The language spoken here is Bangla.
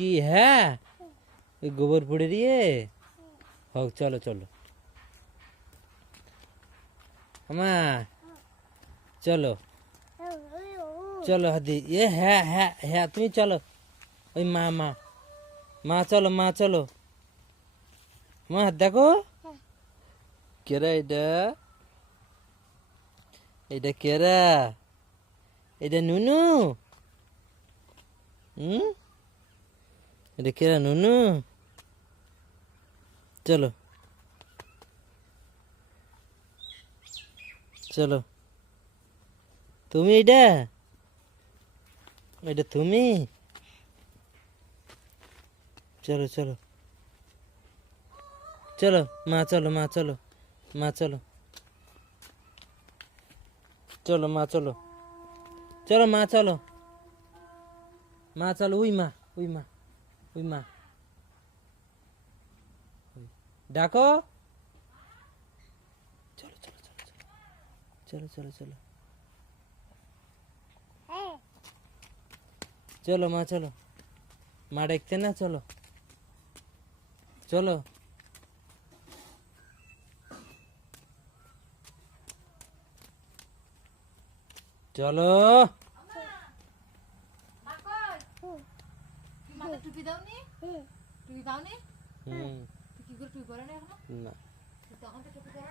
কি হ্যাঁ ওই গোবর পুড়ে দিয়ে হোক চলো চলো আমা চলো চলো হাদি এ হ্যাঁ হ্যাঁ হ্যাঁ তুমি চলো ওই মা মা মা চলো মা চলো মা দেখো কেরা এটা এটা কেরা এটা নুনু এটা কেরা নুনু চলো চলো তুমি এটা এটা তুমি চলো চলো চলো মা চলো মা চলো মা চলো চলো মা চলো চলো মা চলো মা চলো উই মা উই মা উই মা ডাকো চলো চলো চলো চলো চলো চলো চলো মা চলো মা ডাকতে না চলো চলো চলো টুপি দাওনি টুপি পাওনি হুম কি করে টুপি পরে না এখন না তখন তো টুপি